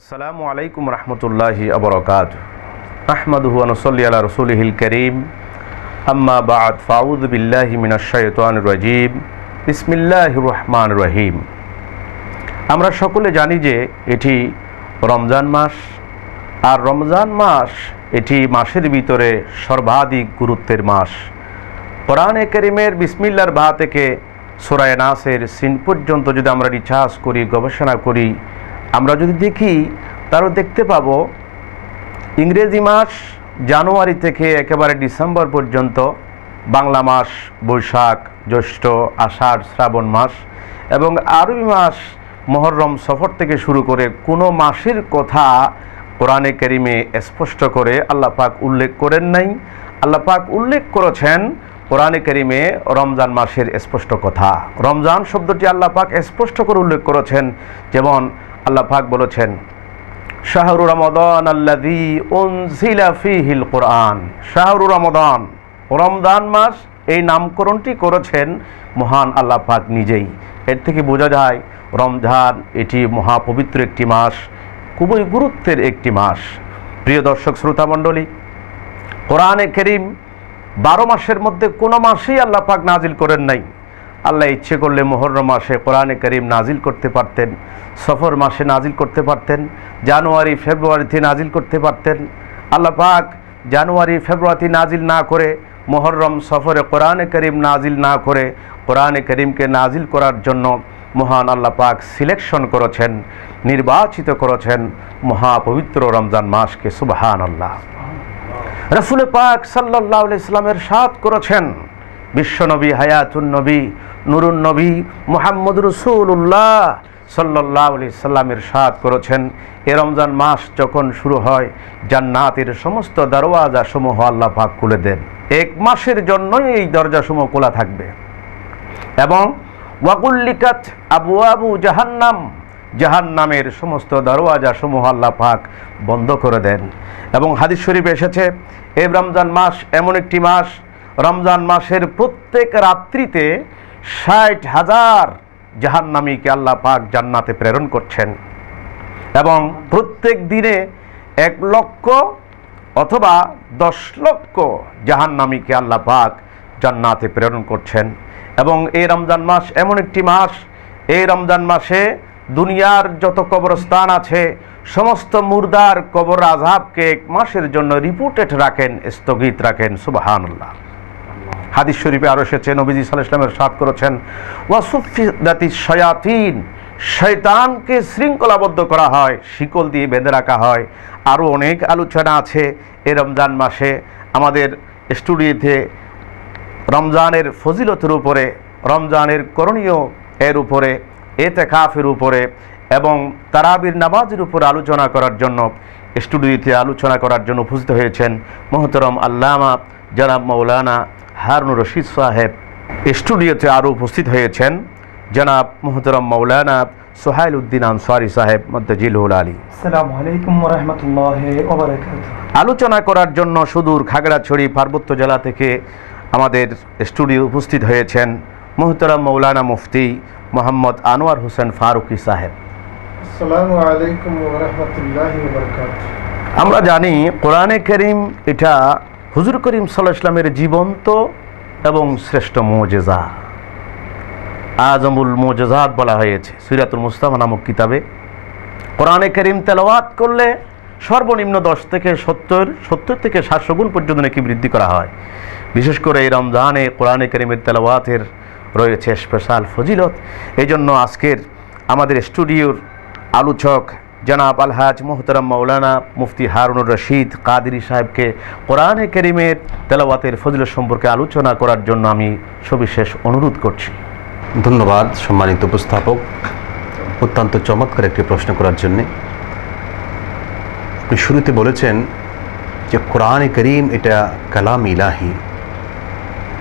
আসসালামু আলাইকুম রহমতুল্লাহি আবরাকাতুহু আহমাদুহু ওয়া নুসাল্লি আলা রাসূলিহিল কারীম আম্মা বা'দ ফাউযু বিল্লাহি মিনাশ শাইতানির রাজীম বিসমিল্লাহির রহমানির রহিম। আমরা সকলে জানি যে এটি রমজান মাস, আর রমজান মাস এটি মাসের ভিতরে সর্বাধিক গুরুত্বের মাস। কোরআনে কারীমের বিসমিল্লাহর বা থেকে সূরা নাসের সিন পর্যন্ত যদি আমরা রিসার্চ করি, গবেষণা করি, আমরা যদি দেখি তারও দেখতে পাবো ইংরেজি মাস জানুয়ারি থেকে একেবারে ডিসেম্বর পর্যন্ত, বাংলা মাস বৈশাখ জ্যৈষ্ঠ আষাঢ় শ্রাবণ মাস, এবং আরবি মাস মুহররম সফর থেকে শুরু করে কোনো মাসের কথা কোরআনে কারীমে স্পষ্ট করে আল্লাহ পাক উল্লেখ করেন নাই। আল্লাহ পাক উল্লেখ করেছেন কোরআনে কারীমে রমজান মাসের স্পষ্ট কথা। রমজান শব্দটি আল্লাহ পাক স্পষ্ট করে উল্লেখ করেছেন, যেমন আল্লাহ পাক বলেছেন শাহরু রমাদান আল্লাযী উনজিলা ফীহিল কুরআন। শাহরু রমাদান, রমজান মাস, এই নামকরণটি করেছেন মহান আল্লাহ পাক নিজেই। এর থেকে বোঝা যায় রমজান এটি মহাপবিত্র একটি মাস, খুবই গুরুত্বের একটি মাস। প্রিয় দর্শক শ্রোতা মণ্ডলী, কোরআনে কারীম 12 মাসের মধ্যে কোনো মাসেই আল্লাহ পাক নাজিল করেন নাই। আল্লাহ ইচ্ছে করলে মুহররম মাসে কোরআনে কারীম নাজিল করতে পারতেন, সফর মাসে নাজিল করতে পারতেন, জানুয়ারি ফেব্রুয়ারিতে নাজিল করতে পারতেন। আল্লাহ পাক জানুয়ারি ফেব্রুয়ারিতে নাজিল না করে, মুহররম সফরে কোরআনে কারীম নাজিল না করে, কোরআনে কারীমকে নাজিল করার জন্য মহান আল্লাহ পাক সিলেকশন করেছেন, নির্বাচিত করেছেন মহাপবিত্র রমজান মাসকে। সুবহানাল্লাহ। রাসূল পাক সাল্লাল্লাহু আলাইহি ওয়াসাল্লাম ইরশাদ করেছেন, বিশ্বনবী হায়াতুন নবী নূরুন নবী মুহাম্মদ রাসূলুল্লাহ সাল্লাল্লাহু আলাইহি ওয়াসাল্লাম ইরশাদ করেছেন, এই রমজান মাস যখন শুরু হয় জান্নাতের সমস্ত দরওয়াজাসমূহ আল্লাহ পাক খুলে দেন। এক মাসের জন্যই এই দরজাসমূহ খোলা থাকবে। এবং ওয়াকুল্লিকাত আবওয়াবু জাহান্নাম, জাহান্নামের সমস্ত দরওয়াজাসমূহ আল্লাহ পাক বন্ধ করে দেন। এবং হাদিস শরীফে এসেছে, এই রমজান মাস এমন একটি মাস, রমজান মাসের প্রত্যেক রাত্রিতে 60,000 জাহান্নামীকে আল্লাহ পাক জান্নাতে প্রেরণ করছেন, এবং প্রত্যেক দিনে 1 লক্ষ অথবা 10 লক্ষ জাহান্নামীকে আল্লাহ পাক জান্নাতে প্রেরণ করছেন। এবং এই রমজান মাস এমন একটি মাস, এই রমজান মাসে দুনিয়ার যত কবরস্থান আছে সমস্ত মুর্দার কবর আযাবকে 1 মাসের জন্য রিপোর্টেড রাখেন, স্থগিত রাখেন। সুবহানাল্লাহ। হাদিস শরীফে আরও এসেছে, নবীজি সাল্লাল্লাহু আলাইহি ওয়াসাল্লাম ইরশাদ করেছেন, ওয়াসুফিদাতিশ শায়াতিন, শয়তানকে শৃঙ্খলাবদ্ধ করা হয়, শিকল দিয়ে বেঁধে রাখা হয়। আরও অনেক আলোচনা আছে এই রমজান মাসে আমাদের স্টুডিওতে রমজানের ফজিলতের উপরে, রমজানের করণীয় এর উপরে, ইতিকাফের উপরে এবং তারাবির নামাজের উপরে আলোচনা করার জন্য স্টুডিওতে আলোচনা করার জন্য উপস্থিত হয়েছেন মুহতারাম আল্লামা জনাব মাওলানা হারুনুর রশিদ সাহেব। স্টুডিওতে আরও উপস্থিত হয়েছেন জনাব মুহতারাম মাওলানা সোহাইল উদ্দিন আনসারী সাহেব মদ্দাজিলুল আলী। আসসালামু আলাইকুম ওয়া রাহমাতুল্লাহি ওয়া বারাকাতুহু। আলোচনা করার জন্য সুদূর খাগড়াছড়ি পার্বত্য জেলা থেকে আমাদের স্টুডিও উপস্থিত হয়েছেন মুহতারাম মাওলানা মুফতি মোহাম্মদ আনোয়ার হোসেন ফারুকী সাহেব। আসসালামু আলাইকুম ওয়া রাহমাতুল্লাহি ওয়া বারাকাতুহু। আমরা জানি কোরআনে কারীম এটা হুজুর করিম সাল্লাল্লাহু আলাইহি ওয়াসাল্লামের জীবন্ত এবং শ্রেষ্ঠ মুজিজা, আজমুল মুজিজাত বলা হয়েছে সিরাতুল মুস্তাফা নামক কিতাবে। কোরআনে কারীম তেলাওয়াত করলে সর্বনিম্ন 10 থেকে 70 থেকে 700 গুণ পর্যন্ত নাকি বৃদ্ধি করা হয়। বিশেষ করে এই রমজানে কোরআনে কারীমের তেলাওয়াতের রয়েছে স্পেশাল ফজিলত। এই জন্য আজকের আমাদের স্টুডিওর আলোচক জনাব আলহাজ মোহতারাম মাওলানা মুফতি হারুনুর রশিদ কাদেরী সাহেবকে কোরআনে কারীমের তেলাওয়াতের ফজিলত সম্পর্কে আলোচনা করার জন্য আমি সবিশেষ অনুরোধ করছি। ধন্যবাদ সম্মানিত উপস্থাপক, অত্যন্ত চমৎকার একটি প্রশ্ন করার জন্যে। আপনি শুরুতে বলেছেন যে কোরআনে কারীম এটা কালাম ইলাহি,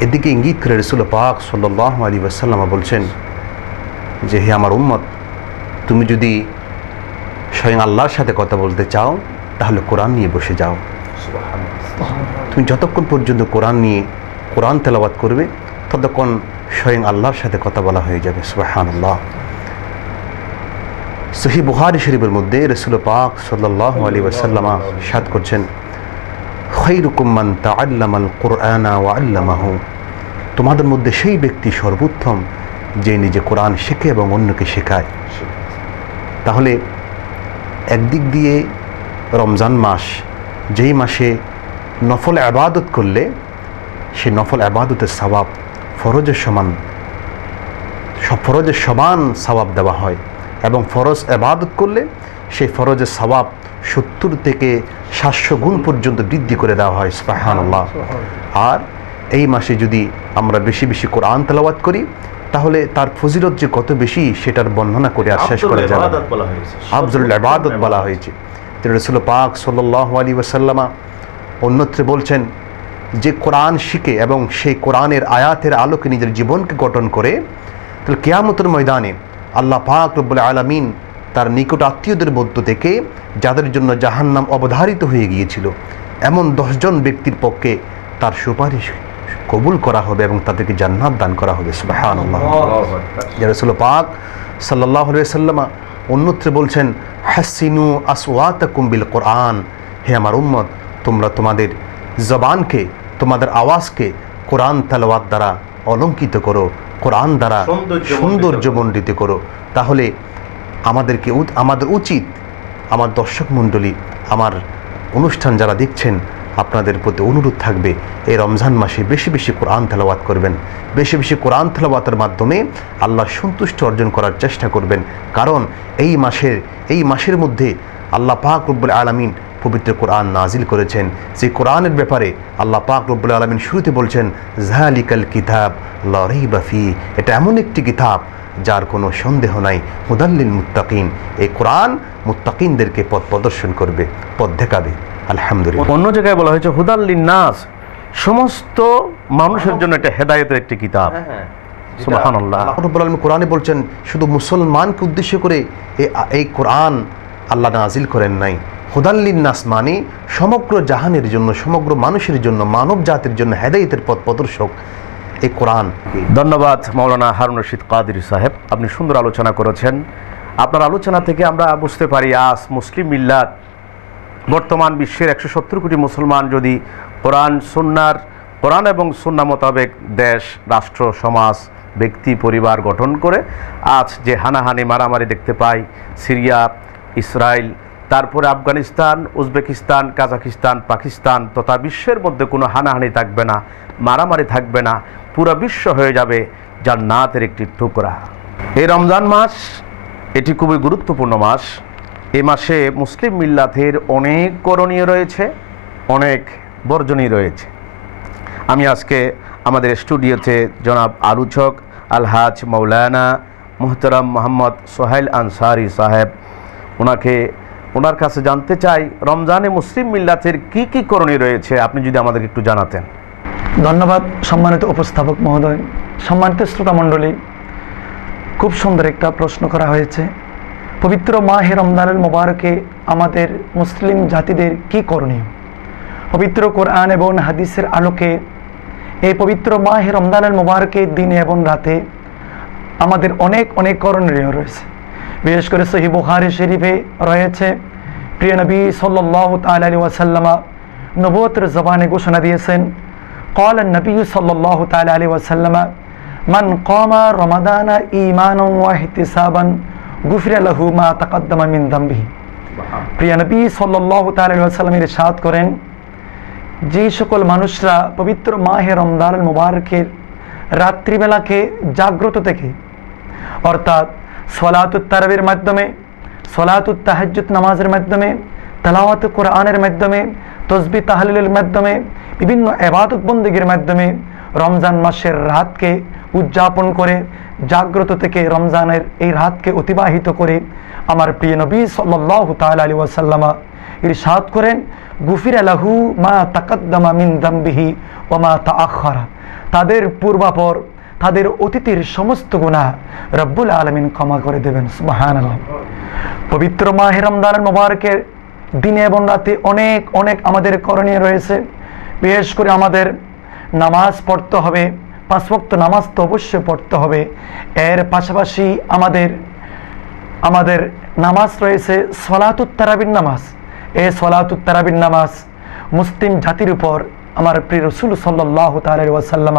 এদিকে ইঙ্গিত করে রাসূল পাক সাল্লাল্লাহু আলাইহি ওয়াসাল্লাম বলছেন যে হে আমার উম্মত, তুমি যদি স্বয়ং আল্লাহর সাথে কথা বলতে চাও তাহলে কোরআন নিয়ে বসে যাও। তুমি যতক্ষণ পর্যন্ত কোরআন নিয়ে কোরআন তেলাওয়াত করবে ততক্ষণ স্বয়ং আল্লাহর সাথে কথা বলা হয়ে যাবে। সুবহানাল্লাহ। সহিহ বুখারী শরীফের মধ্যে রাসূল পাক সাল্লাল্লাহু আলাইহি ওয়াসাল্লাম ইরশাদ করছেন, খায়রুকুম মান তাআল্লামাল কুরআনা ওয়া আল্লামাহু, তোমাদের মধ্যে সেই ব্যক্তি সর্বোত্তম যে নিজে কোরআন শেখে এবং অন্যকে শেখায়। তাহলে একদিক দিয়ে রমজান মাস, যেই মাসে নফল ইবাদত করলে সেই নফল ইবাদতের সওয়াব ফরজের সমান সওয়াব দেওয়া হয়, এবং ফরজ ইবাদত করলে সেই ফরজের সওয়াব 70 থেকে 700 গুণ পর্যন্ত বৃদ্ধি করে দেওয়া হয়। সুবহানাল্লাহ। আর এই মাসে যদি আমরা বেশি বেশি কোরআন তেলাওয়াত করি তাহলে তার ফজিলত যে কত বেশি সেটার বর্ণনা করে আর শেষ করা যাবে না। আফজলুল ইবাদত বলা হয়েছে। রাসূল পাক সাল্লাল্লাহু আলাইহি ওয়াসাল্লাম অন্যত্র বলছেন, যে কোরআন শিখে এবং সেই কোরআনের আয়াতের আলোকে নিজের জীবনকে গঠন করে, তাহলে কিয়ামতের ময়দানে আল্লাহ পাক রব্বুল আলামিন তার নিকট আত্মীয়দের মধ্য থেকে যাদের জন্য জাহান্নাম অবধারিত হয়ে গিয়েছিল এমন 10 জন ব্যক্তির পক্ষে তার সুপারিশ কবুল করা হবে এবং তাদেরকে জান্নাত দান করা হবে। সুবহানাল্লাহ। রাসূল পাক সাল্লাল্লাহু আলাইহি ওয়াসাল্লাম অন্যত্র বলছেন, হাসিনু আসওয়াতাকুম বিল কোরআন, হে আমার উম্মত, তোমরা তোমাদের জবানকে, তোমাদের আওয়াজকে কোরআন তেলাওয়াত দ্বারা অলঙ্কিত করো, কোরআন দ্বারা সৌন্দর্যমণ্ডিত করো। তাহলে আমাদের উচিত, আমার দর্শক মণ্ডলী, আমার অনুষ্ঠান যারা দেখছেন, আপনাদের প্রতি অনুরোধ থাকবে এই রমজান মাসে বেশি বেশি কোরআন তেলাওয়াত করবেন, বেশি বেশি কোরআন তেলাওয়াতের মাধ্যমে আল্লাহর সন্তুষ্টি অর্জন করার চেষ্টা করবেন। কারণ এই মাসের মধ্যে আল্লাহ পাক রব্বুল আলামিন পবিত্র কোরআন নাজিল করেছেন। যে কোরআনের ব্যাপারে আল্লাহ পাক রব্বুল আলামিন শুরুতে বলছেন, যালিকাল কিতাব লা রাইবা ফি, এটা এমন একটি কিতাব যার কোনো সন্দেহ নাই, হুদাল্লিল মুত্তাকিন, এই কোরআন মুত্তাকিনদেরকে পথ প্রদর্শন করবে, পথ দেখাবে। আলহামদুলিল্লাহ। অন্য জায়গায় বলা হয়েছে হুদাল্লিন নাস, সমস্ত মানুষের জন্য এটা হেদায়েতের একটি কিতাব। সুবহানাল্লাহ। আল্লাহ রাব্বুল আলামিন কোরআনে বলছেন, শুধু মুসলমানকে উদ্দেশ্য করে এই কোরআন আল্লাহ নাজিল করেন নাই। হুদাল্লিন নাস মানে সমগ্র জাহানের জন্য, সমগ্র মানুষের জন্য, মানব জাতির জন্য হেদায়েতের পথ প্রদর্শক এই কোরআন। ধন্যবাদ মাওলানা হারুন রশিদ কাদেরী সাহেব, আপনি সুন্দর আলোচনা করেছেন। আপনার আলোচনা থেকে আমরা বুঝতে পারি আজ মুসলিম মিল্লাত, বর্তমান বিশ্বের 170 কোটি মুসলমান যদি কোরআন এবং সুন্নাহ মোতাবেক দেশ, রাষ্ট্র, সমাজ, ব্যক্তি, পরিবার গঠন করে আজ যে হানাহানি মারামারি দেখতে পাই, সিরিয়া, ইসরায়েল, তারপরে আফগানিস্তান, উজবেকিস্তান, কাজাকিস্তান, পাকিস্তান তথা বিশ্বের মধ্যে কোনো হানাহানি থাকবে না, মারামারি থাকবে না, পুরো বিশ্ব হয়ে যাবে জান্নাতের একটি টুকরা। এই রমজান মাস এটি খুবই গুরুত্বপূর্ণ মাস। এই মাসে মুসলিম মিল্লাতের অনেক করণীয় রয়েছে, অনেক বর্জনীয় রয়েছে। আমি আজকে আমাদের স্টুডিওতে জনাব আলোচক আলহাজ মৌলানা মুহতারাম মোহাম্মদ সোহেল আনসারি সাহেব, ওনার কাছে জানতে চাই রমজানে মুসলিম মিল্লাতের কি কি করণীয় রয়েছে, আপনি যদি আমাদেরকে একটু জানাতেন। ধন্যবাদ সম্মানিত উপস্থাপক মহোদয়, সম্মানিত শ্রোতা মণ্ডলী, খুব সুন্দর একটা প্রশ্ন করা হয়েছে। পবিত্র মাহে রমজানুল মুবারকে আমাদের মুসলিম জাতিদের কি করণীয়? পবিত্র কোরআন এবং হাদিসের আলোকে এই পবিত্র মাহে রমজানুল মুবারকে দিনে এবং রাতে আমাদের অনেক অনেক করণীয় রয়েছে। বিশেষ করে সহিহ বুখারী শরীফে রয়েছে, প্রিয় নবী সাল্লাল্লাহু তাআলা আলাইহি ওয়াসাল্লাম নবুয়তের জবানে ঘোষণা দিয়েছেন, قال النبي صلى الله تعالى عليه وسلم من قام رمضان إيمانا واحتسابا غفر له ما تقدم من ذنبه। প্রিয় নবী সাল্লাল্লাহু তাআলা আলাইহি ওয়াসাল্লাম ইরশাদ করেন, যে সকল মানুষরা পবিত্র মাহে রমজানুল মুবারকের রাত্রিবেলাকে জাগ্রত থেকে, অর্থাৎ সলাতুত তারাবির মাধ্যমে, সলাতুত তাহাজ্জুদ নামাজের মাধ্যমে, তেলাওয়াত কোরআনের মাধ্যমে, তসবিহ তাহলিলের মাধ্যমে, বিভিন্ন ইবাদত বন্দেগীর মাধ্যমে রমজান মাসের রাতকে উদযাপন করে, জাগ্রত থেকে রমজানের এই রাতকে অতিবাহিত করে আমার প্রিয় নবী সাল্লাল্লাহু তাআলা আলাইহি ওয়াসাল্লাম ইরশাদ করেন, গুফিরা লাহু মা তাকাদ্দামা মিন যামবিহি ওয়া মা তাআখারা, তাদের পূর্বাপর, তাদের অতীতের সমস্ত গুনাহ রব্বুল আলামিন ক্ষমা করে দেবেন। সুবহানাল্লাহ। পবিত্র মাহে রমজানুল মুবারকের দিনে এবং রাতে অনেক অনেক আমাদের করণীয় রয়েছে। বিশেষ করে আমাদের নামাজ পড়তে হবে, 5 ওয়াক্ত নামাজ তো অবশ্যই পড়তে হবে। এর পাশাপাশি আমাদের নামাজ রয়েছে সলাতুত তারাবির নামাজ। এই সলাতুত তারাবির নামাজ মুসলিম জাতির উপর আমার প্রিয় রাসূল সাল্লাল্লাহু তাআলা আলাইহি ওয়াসাল্লাম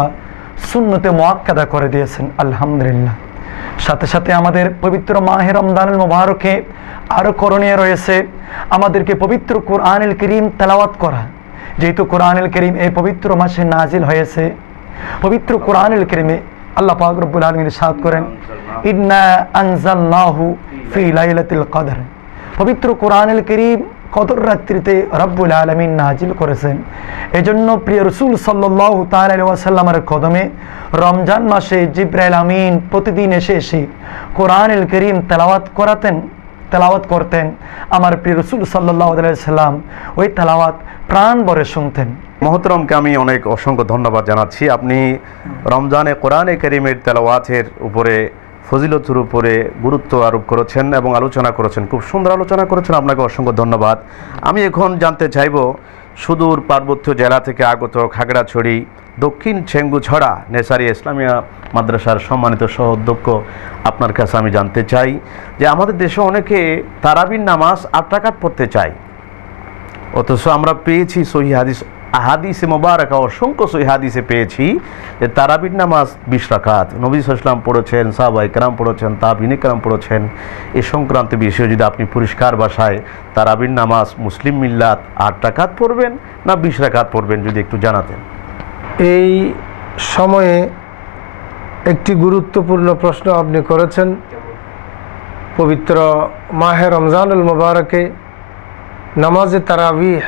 সুন্নতে মুআক্কাদা করে দিয়েছেন, আলহামদুলিল্লাহ। সাথে সাথে আমাদের পবিত্র মাহে রমজানুল মুবারকে আরও করণীয় রয়েছে আমাদেরকে পবিত্র কোরআনুল কারীম তেলাওয়াত করা। যেহেতু কোরআনুল কারীম এই পবিত্র মাসে নাজিল হয়েছে, পবিত্র কোরআনুল কারীমে আল্লাহ পাক রব্বুল আলামিন ইরশাদ করেন, ইন্না আনজালনাহু ফি লাইলাতুল কদর। পবিত্র কোরআনুল কারীম কদর রাত্রিতে রব্বুল আলামিন নাজিল করেছেন। এজন্য প্রিয় রাসূল সাল্লাল্লাহু তাআলা আলাইহি ওয়াসাল্লামের কদমে রমজান মাসে জিবরাইল আমিন প্রতিদিন এসে কোরআনুল কারীম তেলাওয়াত করতেন। আমার প্রিয় রাসূল সাল্লাল্লাহু আলাইহি ওয়াসাল্লাম ওই তেলাওয়াত প্রাণ ভরে শুনতেন। মহতরমকে আমি অনেক অসংখ্য ধন্যবাদ জানাচ্ছি। আপনি রমজানে কোরআনে কারীমের তেলাওয়াতের উপরে, ফজিলতের উপরে গুরুত্ব আরোপ করেছেন এবং আলোচনা করেছেন, খুব সুন্দর আলোচনা করেছেন। আপনাকে অসংখ্য ধন্যবাদ। আমি এখন জানতে চাইব, সুদূর পার্বত্য জেলা থেকে আগত খাগড়াছড়ি দক্ষিণ ছেঙ্গুছড়া নেসারিয়া ইসলামিয়া মাদ্রাসার সম্মানিত সহ অধ্যক্ষ, আপনার কাছে আমি জানতে চাই যে আমাদের দেশে অনেকে তারাবির নামাজ 8 রাকাত পড়তে চায়, অথচ আমরা পেয়েছি সহিহ হাদিসে মোবারকা, অসংখ্য সহিহ হাদিসে পেয়েছি যে তারাবির নামাজ 20 রাকাত। নবী সাল্লাল্লাহু আলাইহি ওয়াসাল্লাম পড়েছেন, সাহাবায়ে কেরাম পড়েছেন, তাবিঈন কেরাম পড়েছেন। এই সংক্রান্ত বিষয়ে যদি আপনি পরিষ্কার ভাষায় তারাবির নামাজ মুসলিম মিল্লাত 8 রাকাত পড়বেন না 20 রাকাত পড়বেন যদি একটু জানাতেন। এই সময়ে একটি গুরুত্বপূর্ণ প্রশ্ন আপনি করেছেন। পবিত্র মাহে রমজানুল মুবারকে নামাজে তারাবিহ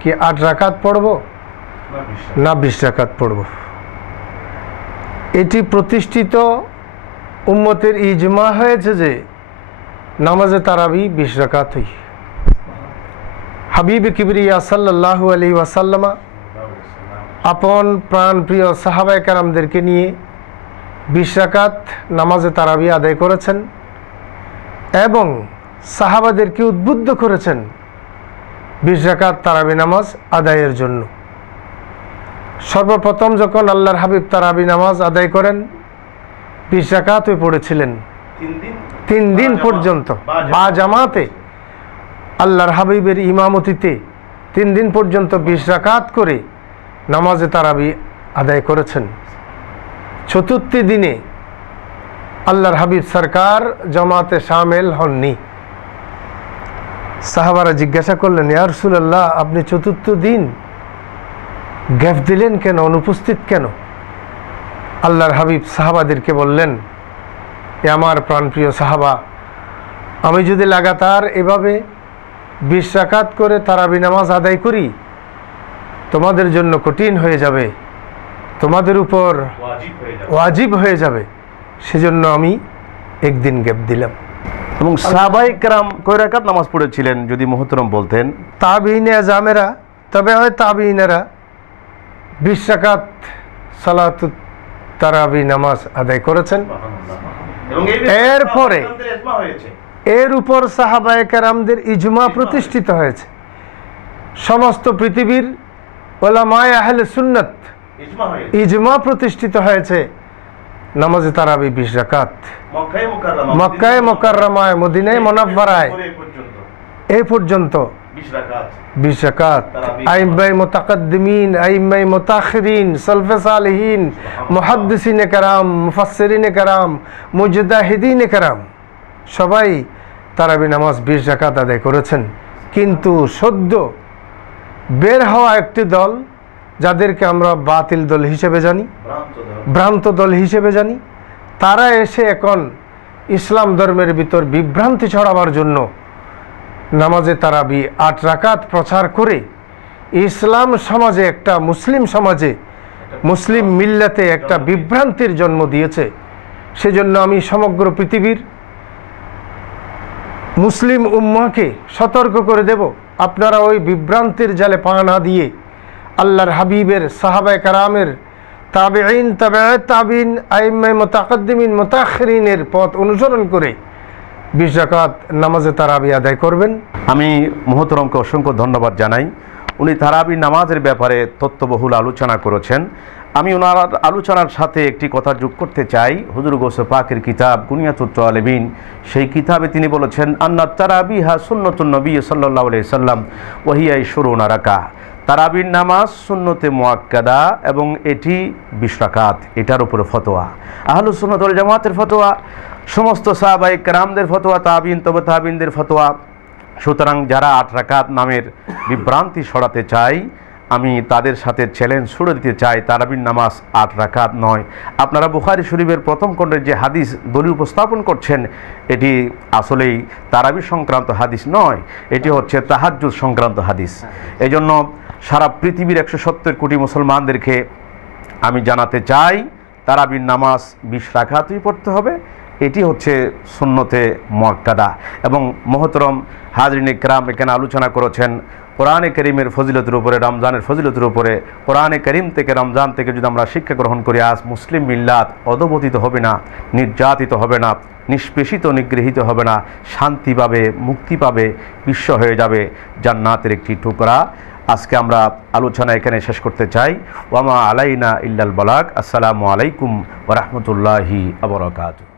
কি 8 রাকাত পড়ব না 20 রাকাত পড়ব? এটি প্রতিষ্ঠিত উম্মতের ইজমা হয়েছে যে নামাজে তারাবি 20 রাকাতই। হাবিব কিবরিয়া সাল্লাল্লাহু আলাইহি ওয়াসাল্লাম আপন প্রাণ প্রিয় সাহাবায়ে কেরামদেরকে নিয়ে 20 রাকাত নামাজে তারাবি আদায় করেছেন এবং সাহাবাদেরকে উদ্বুদ্ধ করেছেন 20 রাকাত তারাবি নামাজ আদায়ের জন্য। সর্বপ্রথম যখন আল্লাহর হাবিব তারাবি নামাজ আদায় করেন 20 রাকাতই পড়েছিলেন 3 দিন পর্যন্ত, বা জামাতে আল্লাহর হাবিবের ইমামতিতে 3 দিন পর্যন্ত 20 রাকাত করে নামাজে তারাবি আদায় করেছেন। চতুর্থ দিনে আল্লাহর হাবিব সরকার জামাতে শামিল হননি। সাহাবারা জিজ্ঞাসা করলেন, ইয়া রাসূলুল্লাহ, আপনি চতুর্থ দিন গ্যাপ দিলেন কেন, অনুপস্থিত কেন? আল্লাহর হাবিব সাহাবাদেরকে বললেন, এ আমার প্রাণপ্রিয় সাহাবা, আমি যদি লাগাতার এভাবে 20 রাকাত করে তারাবি নামাজ আদায় করি তোমাদের জন্য কঠিন হয়ে যাবে, তোমাদের উপর ওয়াজিব হয়ে যাবে, সেজন্য আমি একদিন গ্যাপ দিলাম। এবং সাহাবায়ে কেরাম কয় রাকাত নামাজ পড়েছিলেন যদি মুহতারাম বলতেন? তাবিঈনে আযামেরা, তবে হয় তাবিঈনেরা 20 রাকাত সালাতুত তারাবি নামাজ আদায় করেছেন। এরপরে এর উপর সাহাবায়ে কেরামদের ইজমা প্রতিষ্ঠিত হয়েছে। সমস্ত পৃথিবীর উলামায়ে আহলে সুন্নাত ইজমা প্রতিষ্ঠিত হয়েছে নামাজে তারাবি 20 রাকাত। মক্কায়ে মুকাররমায়, মদিনায়ে মুনাওয়ারায় এই পর্যন্ত 20 রাকাত। আইম্মায়ে মুতাকাদ্দিমিন, আইম্মায়ে মুতাখিরিন, সালফে সালেহিন, মুহাদ্দিসিনে কেরাম, মুফাসসিরিনে কেরাম, মুজতাহিদিনে কেরাম সবাই তারাবি নামাজ 20 রাকাত আদায় করেছেন। কিন্তু সদ্য বের হওয়া একটি দল, যাদেরকে আমরা বাতিল দল হিসেবে জানি, ভ্রান্ত দল হিসেবে জানি, তারা এসে এখন ইসলাম ধর্মের ভিতর বিভ্রান্তি ছড়াবার জন্য নামাজে তারাবি 8 রাকাত প্রচার করে ইসলাম সমাজে, একটা মুসলিম সমাজে, মুসলিম মিল্লাতে একটা বিভ্রান্তির জন্ম দিয়েছে। সেজন্য আমি সমগ্র পৃথিবীর মুসলিম উম্মাহকে সতর্ক করে দেব, আপনারা ওই বিভ্রান্তির জালে পা না দিয়ে আল্লাহর হাবিবের, সাহাবায়ে কেরামের, তাবিঈন, তাবিউত তাবিঈন, আইম্মায়ে মুতাকাদ্দিমিন, মুতাখিরিনের পথ অনুসরণ করে 20 রাকাত নামাজে তারাবি আদায় করবেন। আমি মুহতারামকে অসংখ্য ধন্যবাদ জানাই। উনি তারাবি নামাজের ব্যাপারে তথ্যবহুল আলোচনা করেছেন। আমি ওনার আলোচনার সাথে একটি কথা যোগ করতে চাই। হুজুর গৌসে পাকের কিতাব কুনিয়াতুত তালেবিন, সেই কিতাবে তিনি বলেছেন আন্নাত তারাবিহা সুন্নাতুন নবী সাল্লাল্লাহু আলাইহি সাল্লাম ওয়া হিয়া 20 রাকাত। তারাবির নামাজ সুন্নতে মুআক্কাদা এবং এটি 20 রাকাত। এটার উপরে ফতোয়া আহলুস সুন্নাত ওয়াল জামাতের ফতোয়া, সমস্ত সাহাবায়ে কেরামদের ফতোয়া, তাবিন তবে তাবিনদের ফতোয়া। সুতরাং যারা 8 রাকাত নামের বিভ্রান্তি ছড়াতে চায়, আমি তাদের সাথে চ্যালেঞ্জ ছুড়ে দিতে চাই, তারাবির নামাজ 8 রাকাত নয়। আপনারা বুখারী শরীফের প্রথম খণ্ডের যে হাদিস দলিল উপস্থাপন করছেন, এটি আসলেই তারাবি সংক্রান্ত হাদিস নয়, এটি হচ্ছে তাহাজ্জুদ সংক্রান্ত হাদিস। এজন্য সারা পৃথিবীর 170 কোটি মুসলমানদেরকে আমি জানাতে চাই, তারাবির নামাজ 20 রাকাতই পড়তে হবে। এটি হচ্ছে সুন্নতে মুআক্কাদা। এবং মহতরম হাজরিন ইকরাম এখানে আলোচনা করেছেন কোরআনে কারীমের ফজিলতের উপরে, রমজানের ফজিলতের উপরে। কোরআনে কারীম থেকে, রমজান থেকে যদি আমরা শিক্ষা গ্রহণ করি, আজ মুসলিম মিল্লাত অধঃপতিত হবে না, নির্যাতিত হবে না, নিষ্পেষিত নিগৃহীত হবে না, শান্তি পাবে, মুক্তি পাবে, বিশ্ব হয়ে যাবে জান্নাতের একটি টুকরা। আজকে আমরা আলোচনা এখানে শেষ করতে চাই। ওয়ামা আলাইনা ইল্লাল বালাগ। আসসালামু আলাইকুম ওয়া রাহমাতুল্লাহি ওয়া বারাকাতুহু।